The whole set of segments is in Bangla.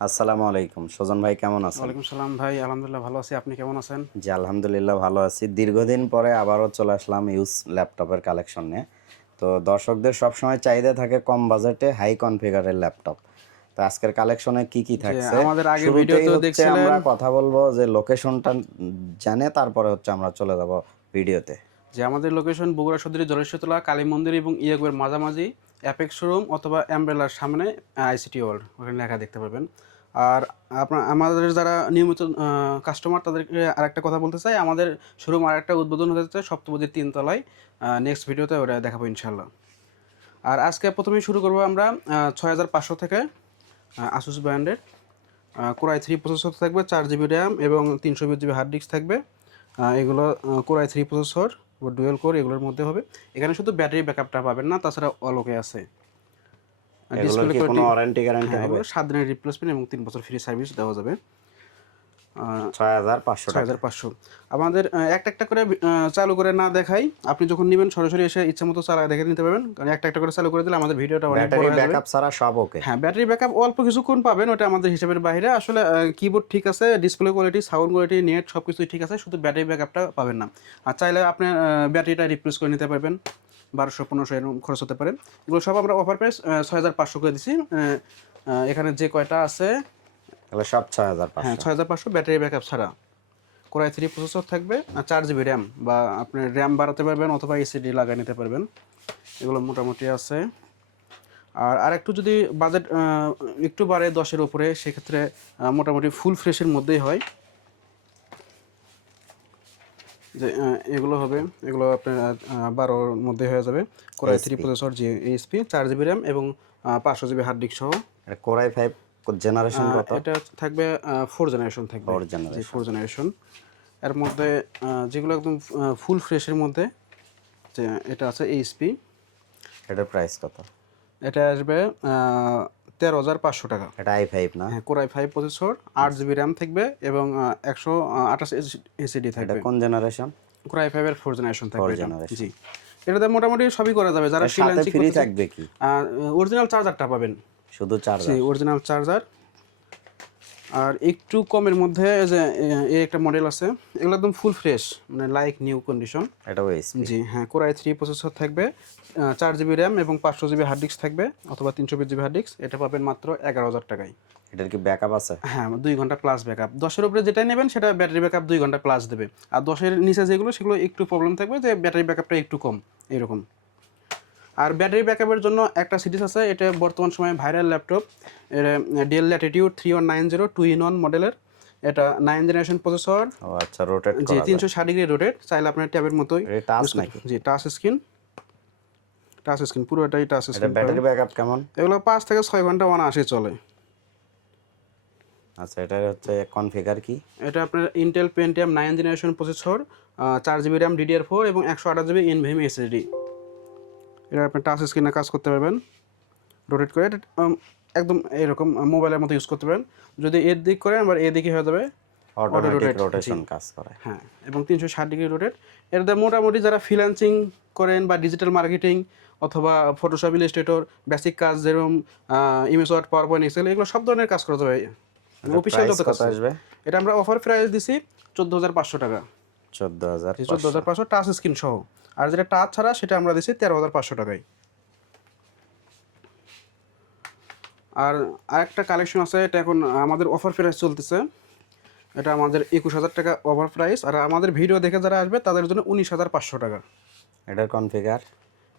আসসালামু আলাইকুম। সুজন ভাই কেমন আছেন? ওয়ালাইকুম সালাম ভাই আলহামদুলিল্লাহ ভালো আছি। আপনি কেমন আছেন? জি আলহামদুলিল্লাহ ভালো আছি। দীর্ঘদিন পরে আবারও চলে আসলাম ইউজ ল্যাপটপের কালেকশন নিয়ে। তো দর্শকদের সবসময় চাহিদা থাকে কম বাজেটে হাই কনফিগারের ল্যাপটপ। তো আজকের কালেকশনে কি কি থাকছে? আমাদের আগের শুরুতেই ভিডিওতেও দেখছিলেন- আমরা কথা বলব যে লোকেশনটা জানে তারপরে হচ্ছে আমরা চলে যাব ভিডিওতে। যে আমাদের লোকেশন বগুড়া সদরি জলেশ্বরতলা, কালী মন্দির এবং ইয়াগুয়ের মাঝামাঝি অ্যাপেক্স শোরুম অথবা অ্যাম্ব্রেলার সামনে আইসিটি ওয়ার্ল্ড ওখানে লেখা দেখতে পাবেন আর আপনার, আমাদের যারা নিয়মিত কাস্টমার তাদেরকে আরেকটা কথা বলতে চাই। আমাদের শোরুম আরেকটা উদ্বোধন হতে যাচ্ছে সপ্তপদীর তিনতলায়। নেক্সট ভিডিওতে ওটা দেখাবো ইনশাল্লাহ আর আজকে প্রথমেই শুরু করব আমরা ছয় হাজার পাঁচশো থেকে আসুস ব্র্যান্ডের কোরাই থ্রি প্রসেসর থাকবে, চার জিবি র্যাম এবং তিনশো বিশ জিবি হার্ড ডিস্ক থাকবে। এগুলো core i three processor dual core এগুলোর মধ্যে হবে। এখানে শুধু ব্যাটারি ব্যাকআপটা পাবেন না তাছাড়া অলোকে আছে। ডিসপ্লে হ্যাঁ হবে? সাত দিনের রিপ্লেসমেন্ট এবং তিন বছর ফ্রি সার্ভিস দেওয়া যাবে। ছয় হাজার পাঁচশো ছয় হাজার পাঁচশো। আমাদের একটা একটা করে চালু করে না দেখাই। আপনি যখন নেবেন সরাসরি এসে ইচ্ছা মতো চালা দেখে নিতে পারবেন। কারণ একটা একটা করে চালু করে দিলে আমাদের ভিডিওটা ব্যাটারি ব্যাকআপ ছাড়া সব ওকে হ্যাঁ ব্যাটারি ব্যাকআপ অল্প কিছুক্ষণ পাবেন ওটা আমাদের হিসাবের বাইরে। আসলে কিবোর্ড ঠিক আছে display quality sound quality net সব কিছুই ঠিক আছে শুধু ব্যাটারি ব্যাকআপটা পাবেন না। আর চাইলে আপনি ব্যাটারিটা রিপ্লেস করে নিতে পারবেন। বারোশো পনেরোশো এরকম খরচ হতে পারে। এগুলো সব আমরা অফার প্রাইস ছয় হাজার পাঁচশো করে দিচ্ছি এখানে যে কয়টা আছে তাহলে সব ছয় হাজার হ্যাঁ ছয় হাজার পাঁচশো ব্যাটারি ব্যাকআপ ছাড়া। কোরাই থ্রি প্রসেসর থাকবে আর চার জিবি র্যাম বা আপনি র্যাম বাড়াতে পারবেন অথবা এসিডি লাগিয়ে নিতে পারবেন। এগুলো মোটামুটি আছে। আর আরেকটু যদি বাজেট একটু বাড়ে দশের উপরে সেক্ষেত্রে মোটামুটি ফুল ফ্রেশের মধ্যেই হয়। যে এগুলো হবে এগুলো আপনার বারোর মধ্যে হয়ে যাবে। কোরাই থ্রি প্রসেসর যে এইচপি চার জিবি র্যাম এবং পাঁচশো জিবি হার্ড ডিস্ক সহ। কোরাই ফাইভ জেনারেশন কত এটা থাকবে ফোর জেনারেশন থাকবে। Four generation। ফোর জেনারেশন এর মধ্যে যেগুলো একদম ফুল ফ্রেশের মধ্যে যে এটা আছে এইচপি এটার প্রাইস কত? এটা আসবে তেরো হাজার পাঁচশো টাকা। এটা আই ফাইভ না? হ্যাঁ কোরাই ফাইভ প্রসেসর আট জিবি র্যাম থাকবে এবং একশো আঠাশ এসিডি এটা থাকবে। কোন জেনারেশন কোরাই ফাইভের ফোর জেনারেশন থাকবে generation। জি। এটাতে মোটামুটি সবই করা যাবে যারা ফ্রিল্যান্সিং ফ্রি থাকবে কি? অরিজিনাল চার্জারটা পাবেন। শুধু চার্জার। জি অরিজিনাল চার্জার আর একটু কমের মধ্যে যে এই একটা মডেল আছে এগুলো একদম ফুল ফ্রেশ মানে লাইক নিউ কন্ডিশন এটা জি হ্যাঁ কোরাই থ্রি প্রসেসর থাকবে চার জিবি র্যাম এবং পাঁচশো জিবি হার্ড ডিস্ক থাকবে অথবা তিনশো বিশ জিবি হার্ড ডিস্ক এটা পাবেন মাত্র এগারো হাজার টাকায়। এটার কি ব্যাকআপ আছে? হ্যাঁ দুই ঘণ্টা প্লাস ব্যাকআপ দশের উপরে যেটাই নেবেন সেটা ব্যাটারি ব্যাকআপ দুই ঘণ্টা প্লাস দেবে। আর দশের নিচে যেগুলো সেগুলো একটু প্রবলেম থাকবে যে ব্যাটারি ব্যাকআপটা একটু কম এরকম। আর ব্যাটারি ব্যাকআপের জন্য একটা সিরিজ আছে এটা বর্তমান সময়ে viral laptop. Dell Latitude three one nine zero two in one মডেলের এটা নাইন জেনারেশন প্রসেসর আচ্ছা রোটেট জি তিনশো ষাট ডিগ্রি রোটেট চাইলে আপনার ট্যাবের মতোই টাচ জি টাচ স্ক্রিন টাচ স্ক্রিন পুরোটাই টাচ এটা স্ক্রিন ব্যাটারি ব্যাকআপ কেমন? এগুলো পাঁচ থেকে ছয় ঘণ্টা অনায়াসে চলে। আচ্ছা এটা হচ্ছে কনফিগার কি? এটা আপনার Intel Pentium nine generation processor চার জিবি র্যাম ডিডিআর ফোর এবং একশো আঠাশ জিবি এনভিএম এসএসডি এটা আপনি টাচ স্ক্রিনে কাজ করতে পারবেন। রোটেট করে একদম এরকম মোবাইলের মতো ইউজ করতে পারেন। যদি এর দিক করেন আবার এদিকে হয়ে যাবে অটোমেটিক rotate, রোটেশন কাজ করে। হ্যাঁ এবং তিনশো ষাট ডিগ্রি রোটেট এটাতে মোটামুটি যারা ফ্রিল্যান্সিং করেন বা ডিজিটাল মার্কেটিং অথবা ফটোশপ ইলাস্ট্রেটর বেসিক কাজ যেরকম image Word PowerPoint Excel এগুলো সব ধরনের কাজ করা যাবে অফিসিয়াল যত কাজ আসবে? এটা আমরা অফার প্রাইস দিছি চোদ্দ হাজার পাঁচশো টাকা। চোদ্দ হাজার চোদ্দ হাজার পাঁচশো টাচ স্ক্রিন সহ। আর যেটা টাচ ছাড়া সেটা আমরা দিছি তেরো হাজার পাঁচশো টাকায় আর আরেকটা কালেকশন আছে এটা এখন আমাদের অফার প্রাইস চলতেছে। এটা আমাদের একুশ হাজার টাকা অফার প্রাইস আর আমাদের ভিডিও দেখে যারা আসবে তাদের জন্য উনিশ হাজার পাঁচশো টাকা। এটার কনফিগার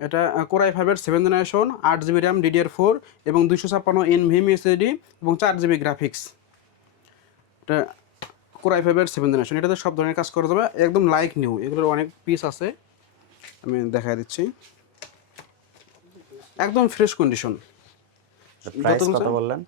এটা কোরাই ফাইভের সেভেন জেনারেশন আট জিবি র্যাম ডিডিআর ফোর এবং দুইশো ছাপ্পান্ন এন ভিএম এসএডি এবং চার জিবি গ্রাফিক্স এটা কোরাই ফাইভের সেভেন জেনারেশন এটাতে সব ধরনের কাজ করা যাবে। একদম লাইক নিউ এগুলোর অনেক পিস আছে। আমি দেখা দিচ্ছি। একদম ফ্রেশ কন্ডিশন কত বললেন?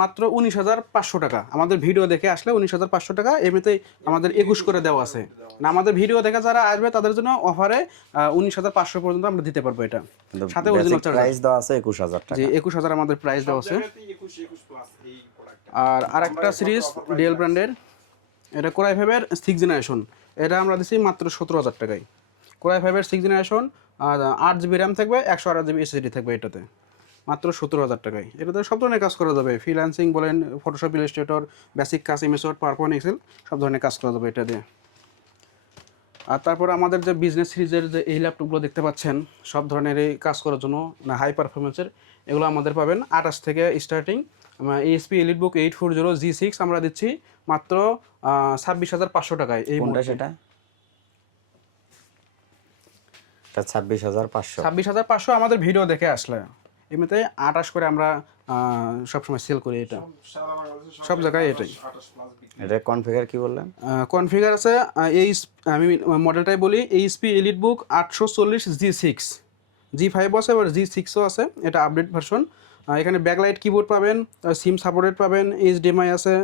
মাত্র উনিশ হাজার পাঁচশো টাকা। আমাদের ভিডিও দেখে আসলে উনিশ হাজার পাঁচশো টাকা এমনিতেই আমাদের একুশ করে দেওয়া আছে। না আমাদের ভিডিও দেখে যারা আসবে তাদের জন্য অফারে উনিশ হাজার পাঁচশো পর্যন্ত আমরা দিতে পারব এটা। সাথে প্রাইস দেওয়া আছে একুশ হাজার টাকা। যে একুশ হাজার আমাদের প্রাইস দেওয়া আছে। আর আরেকটা সিরিজ ডিএল ব্র্যান্ডের এটা কোরাই ফাইভের সিক্স জেনারেশন এটা আমরা দিচ্ছি মাত্র সতেরো হাজার টাকায়। কোরাই ফাইভের সিক্স জেনারেশন আর আট জিবি র্যাম থাকবে একশো আট জিবি এসএসডি থাকবে এটাতে। মাত্র সত্তর হাজার টাকায়। এটাতে সব ধরনের কাজ করা যাবে। ফ্রিল্যান্সিং বলেন ফটোশপ ইলাস্ট্রেটর বেসিক কাজ ইমেসট পয়েন্ট এক্সেল সব ধরনের কাজ করা যাবে এটা দিয়ে। আর তারপর আমাদের যে বিজনেস সিরিজের যে এই ল্যাপটপগুলো দেখতে পাচ্ছেন সব ধরনের এই কাজ করার জন্য না হাই পারফরমেন্সের এগুলো আমাদের পাবেন। আঠাশ থেকে starting HP EliteBook eight four zero G six আমরা দিচ্ছি মাত্র ছাব্বিশ হাজার পাঁচশো টাকায়। এই সেটা? এটা ছাব্বিশ হাজার পাঁচশো। ছাব্বিশ হাজার পাঁচশো আমাদের ভিডিও দেখে আসলে। এমনিতে আঠাশ করে আমরা সবসময় সেল করি এটা। সব জায়গায় এটাই। এটা কনফিগার কি বললেন? কনফিগার আছে এই আমি মডেলটাই বলি এইচপি এলিট বুক আটশো চল্লিশ জি সিক্স জি ফাইভ আছে এবার জি সিক্সও আছে এটা আপডেট ভার্সন এখানে ব্যাকলাইট কিবোর্ড পাবেন সিম সাপোর্টেড পাবেন এইচডিএমআই আছে।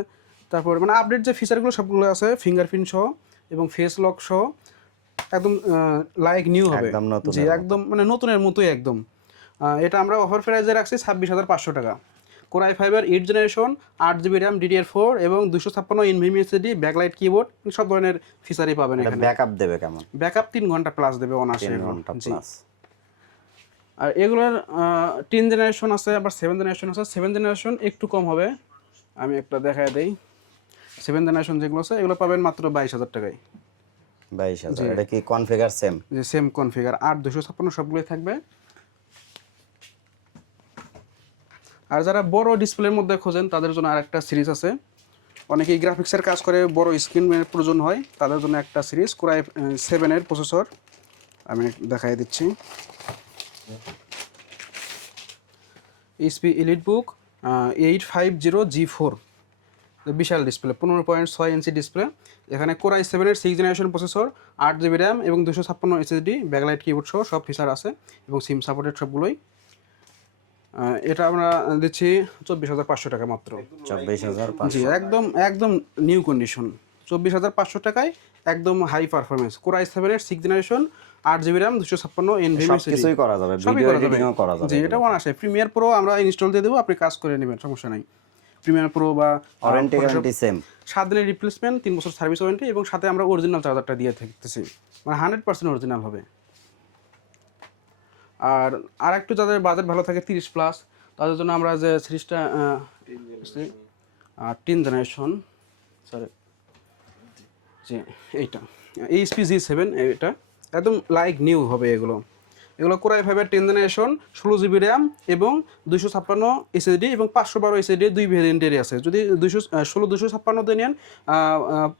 তারপর মানে আপডেট যে ফিচারগুলো সবগুলো আছে ফিঙ্গারপ্রিন্ট সহ এবং ফেস লক সহ। একদম লাইক নিউ হবে। একদম জি একদম মানে নতুনের মতোই একদম। এটা আমরা অফার প্রাইজে রাখছি ছাব্বিশ হাজার পাঁচশো টাকা। কোরআই ফাইবার এইট জেনারেশন আট জিবি র্যাম ডিডিআর ফোর এবং দুশো ছাপ্পান্ন ইনভিমি এসএডি ব্যাকলাইট কিবোর্ড সব ধরনের ফিচারই পাবেন এখানে। ব্যাকআপ দেবে কেমন? ব্যাকআপ তিন ঘণ্টা প্লাস দেবে অনার্সে ঘণ্টা প্লাস আর এগুলোর টেন জেনারেশন আছে আবার সেভেন জেনারেশন আছে। সেভেন জেনারেশন একটু কম হবে। আমি একটা দেখায় দেই। সেভেন জেনারেশন যেগুলো আছে এগুলো পাবেন মাত্র বাইশ হাজার টাকায়। বাইশ হাজার। এটা কি কনফিগার সেম যে সেম কনফিগার দুশো ছাপ্পান্ন সবগুলোই থাকবে। আর যারা বড় ডিসপ্লের মধ্যে খোঁজেন তাদের জন্য আরেকটা সিরিজ আছে। অনেকেই গ্রাফিক্সের কাজ করে বড় স্ক্রিনের প্রয়োজন হয় তাদের জন্য একটা সিরিজ কোরাই সেভেনের প্রসেসর আমি দেখাই দিচ্ছি। HP EliteBook eight five zero G four বিশাল ডিসপ্লে পনেরো পয়েন্ট ছয় ইঞ্চি ডিসপ্লে এখানে কোরাই সেভেনের সিক্স জেনারেশন প্রসেসর আট জিবি র্যাম এবং দুশো ছাপ্পান্ন এসএসডি ব্যাকলাইট কিবোর্ড সহ সব ফিচার আছে এবং সিম সাপোর্টেড সবগুলোই। এটা আমরা দিচ্ছি চব্বিশ হাজার পাঁচশো টাকা মাত্র। চব্বিশ হাজার জি একদম একদম নিউ কন্ডিশন চব্বিশ হাজার পাঁচশো টাকায় একদম হাই পারফরমেন্স কোরাই সেভেনের সিক্স জেনারেশন আট জিবি র্যাম দুশো ছাপ্পান্ন কিছুই করা যাবে সবই করা যাবে। জি এটা ওয়ান আসে। প্রিমিয়ার প্রো আমরা ইনস্টল দিয়ে দেবো আপনি কাজ করে নেবেন সমস্যা নাই। প্রিমিয়ার প্রো বা ওয়ারেন্টি গ্যারান্টি সেম সাত দিনের রিপ্লেসমেন্ট তিন বছর সার্ভিস ওয়ারেন্টি এবং সাথে আমরা অরিজিনাল চার্জারটা দিয়ে থাকতেছি। মানে হান্ড্রেড পার্সেন্ট অরিজিনাল হবে। আর আর একটু যাদের বাজেট ভালো থাকে তিরিশ প্লাস তাদের জন্য আমরা যে সিরিজটা টেন জেনারেশন সরি জি এইটা এইচপি জি সেভেন এটা একদম লাইক নিউ হবে এগুলো। এগুলো কোরাই ফাইভের টেন জেনারেশন ষোলো জিবি র্যাম এবং দুইশো ছাপ্পান্ন এসএসডি এবং পাঁচশো বারো এসএসডি দুই ভেরিয়েন্টেরই আছে। যদি দুইশো ষোলো দুশো ছাপ্পান্নতে নেন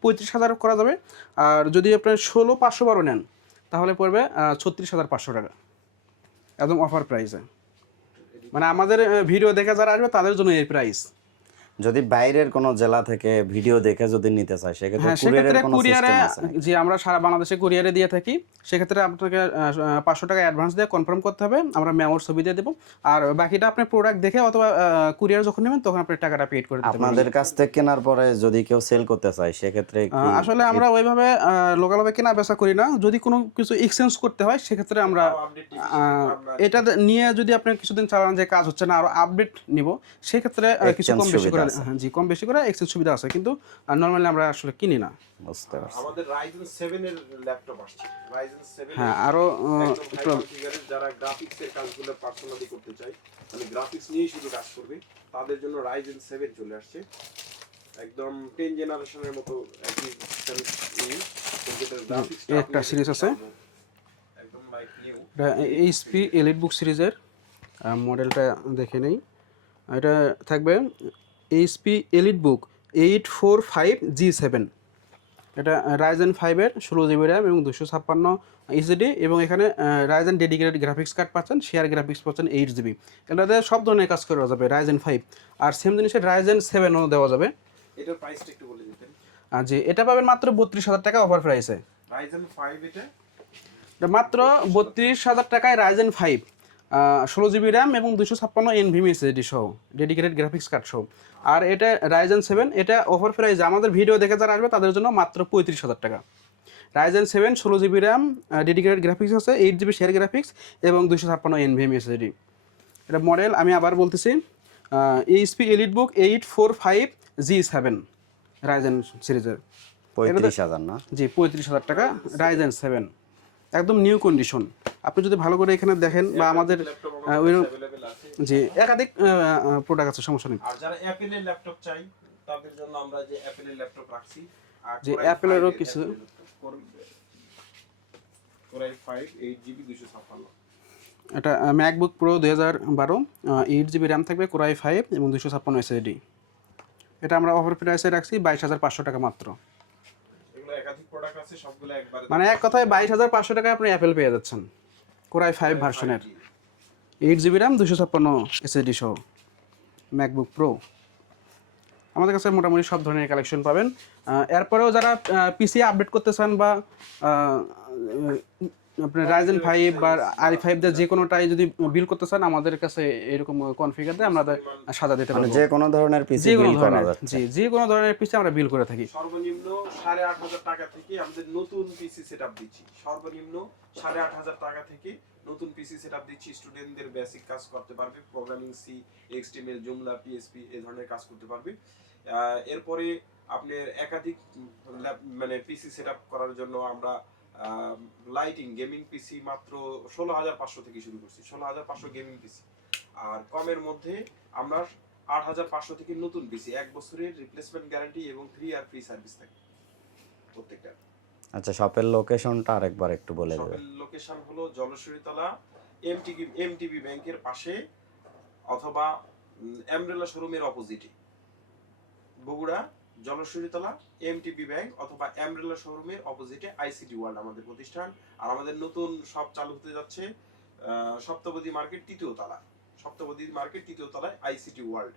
পঁয়ত্রিশ হাজার করা যাবে। আর যদি আপনার ষোলো পাঁচশো বারো নেন, তাহলে পড়বে ছত্রিশ হাজার পাঁচশো টাকা। একদম অফার প্রাইসে মানে আমাদের ভিডিও দেখে যারা আসবে, তাদের জন্য এই প্রাইস যদি বাইরের কোনো জেলা থেকে ভিডিও দেখে যদি নিতে চায় সেক্ষেত্রে হ্যাঁ কুরিয়ারের কোনো কুরিয়ারে সিস্টেম আছে নাকি? যে আমরা সারা বাংলাদেশে কুরিয়ারে দিয়ে থাকি সেক্ষেত্রে আপনাকে পাঁচশো টাকা অ্যাডভান্স দিয়ে কনফার্ম করতে হবে আমরা মেমোর ছবি দিয়ে দেবো। আর বাকিটা আপনি প্রোডাক্ট দেখে অথবা কুরিয়ার যখন নেবেন তখন আপনি টাকাটা পেড করে আপনাদের কাছ থেকে কেনার পরে যদি কেউ সেল করতে চায় সেক্ষেত্রে আসলে আমরা ওইভাবে লোকালভাবে কেনা বেচা করি না। যদি কোনো কিছু এক্সচেঞ্জ করতে হয় সেক্ষেত্রে আমরা আহ, এটা নিয়ে যদি আপনি কিছুদিন চালান যে কাজ হচ্ছে না আরও আপডেট নিব সেক্ষেত্রে কিছু কম বেশি করে জি কম বেশি করে এক্সচেঞ্জ সুবিধা আছে কিন্তু নর্মালি আমরা আসলে কিনি না। বুঝতে পারছি। আমাদের রাইজেন 7 এর ল্যাপটপ আসছে। রাইজেন 7 হ্যাঁ আরও যারা গ্রাফিক্স এর কাজগুলো পার্সোনালি করতে চায় মানে গ্রাফিক্স নিয়েই শুধু কাজ করবে তাদের জন্য রাইজেন 7 চলে আসছে। একদম 10 জেনারেশনের মতো একই একটা সিরিজ আছে। একদম like new HP EliteBook সিরিজের মডেলটা দেখে নেই। এটা থাকবে HP EliteBook eight four five G seven এটা রাইজেন ফাইভের ষোলো জিবি র্যাম এবং দুশো ছাপ্পান্ন ইসিডি এবং এখানে রাইজেন ডেডিকেটেড গ্রাফিক্স কার্ড পাচ্ছেন শেয়ার গ্রাফিক্স পাচ্ছেন এইট জিবি এটাতে সব ধরনের কাজ করা যাবে রাইজেন ফাইভ আর সেম জিনিসের রাইজেন সেভেনও দেওয়া যাবে। এটার প্রাইসটা একটু বলে দিতেন। যে এটা পাবেন মাত্র বত্রিশ হাজার টাকা অফার প্রাইসে রাইজেন 5 এটা? এটা মাত্র বত্রিশ হাজার টাকায় রাইজেন ফাইভ ষোলো জিবি র্যাম এবং দুশো ছাপ্পান্ন এনভিএম এসএসডি সহ ডেডিকেটেড গ্রাফিক্স কার্ড সহ। আর এটা রাইজেন সেভেন এটা অফার প্রাইস আমাদের ভিডিও দেখে যারা আসবে তাদের জন্য মাত্র পঁয়ত্রিশ হাজার টাকা। রাইজেন সেভেন ষোলো জিবি র্যাম ডেডিকেটেড গ্রাফিক্স আছে এইট জিবি শেয়ার গ্রাফিক্স এবং দুশো ছাপ্পান্ন এনভিএম এসএসডি এটা মডেল আমি আবার বলতেছি HP EliteBook eight four five G seven Ryzen সিরিজের পঁয়ত্রিশ হাজার না? জি পঁয়ত্রিশ হাজার টাকা রাইজেন সেভেন একদম নিউ কন্ডিশন আপনি যদি ভালো করে এখানে দেখেন বা আমাদের যে একাধিক প্রোডাক্ট আছে সমস্যা নেই। আর যারা অ্যাপেলের ল্যাপটপ চাই তাদের জন্য আমরা যে অ্যাপেলের ল্যাপটপ রাখছি আর যে অ্যাপেলেরও কিছু- Apple laptop, Core- Core i5 8 GB 256 এটা ম্যাকবুক প্রো দুই হাজার বারো এইট জিবি র্যাম থাকবে কোরাই ফাইভ এবং দুশো ছাপ্পান্ন এসএডি এটা আমরা অফার প্রাইসে রাখছি বাইশ হাজার পাঁচশো টাকা মাত্র। আছে সবগুলো একবারে মানে এক কথায় বাইশ হাজার পাঁচশো টাকায় আপনি অ্যাপেল পেয়ে যাচ্ছেন। কোরাই ফাইভ ভার্সনের এইট জিবি র্যাম দুশো ছাপ্পান্ন এসএসডি সহ। ম্যাকবুক প্রো আমাদের কাছে মোটামুটি সব ধরনের কালেকশন পাবেন। এরপরেও যারা পিসি আপডেট করতে চান বা আপনার রাইজেন ফাইভ বা আই ফাইভ দিয়ে যে কোনোটাই যদি বিল করতে চান আমাদের কাছে এরকম কনফিগার দিয়ে আমরা সাজা দিতে মানে পারব। যে কোনো ধরনের পিসি যে কোনো বিল করা ধরনের জি যে কোনো ধরনের পিসি আমরা বিল করে থাকি। সর্বনিম্ন সাড়ে আট হাজার টাকা থেকে আমাদের নতুন পিসি সেট দিচ্ছি। সর্বনিম্ন সাড়ে আট হাজার টাকা থেকে নতুন পিসি সেট দিচ্ছি। স্টুডেন্টদের বেসিক কাজ করতে পারবে programming C HTML Joomla PHP এই ধরনের কাজ করতে পারবে। আহ, এরপরে আপনার একাধিক ল্যাপ- মানে পিসি সেট করার জন্য আমরা লাইটিং গেমিং পিসি মাত্র ষোলো হাজার পাঁচশো থেকে শুরু করছি ষোলো হাজার পাঁচশো গেমিং পিসি আর কমের মধ্যে আমরা আট হাজার পাঁচশো থেকে নতুন পিসি এক বছরের রিপ্লেসমেন্ট গ্যারান্টি এবং থ্রি ইয়ার ফ্রি সার্ভিস থাকে প্রত্যেকটা। আচ্ছা শপের লোকেশনটা আরেকবার একটু বলে দেবে শপের লোকেশন হলো জলশ্বরীতলা এমটিবি এমটিবি ব্যাংকের পাশে অথবা এমব্রেলা শোরুমের অপোজিটে বগুড়া জলশ্বরীতলা এমটিবি ব্যাংক অথবা এমব্রেলা শোরুমের অপোজিটে আইসিটি ওয়ার্ল্ড আমাদের প্রতিষ্ঠান। আর আমাদের নতুন সব চালু হতে যাচ্ছে সপ্তপদী মার্কেট তৃতীয় তলা। সপ্তপদী মার্কেট তৃতীয় তলায় আইসিটি ওয়ার্ল্ড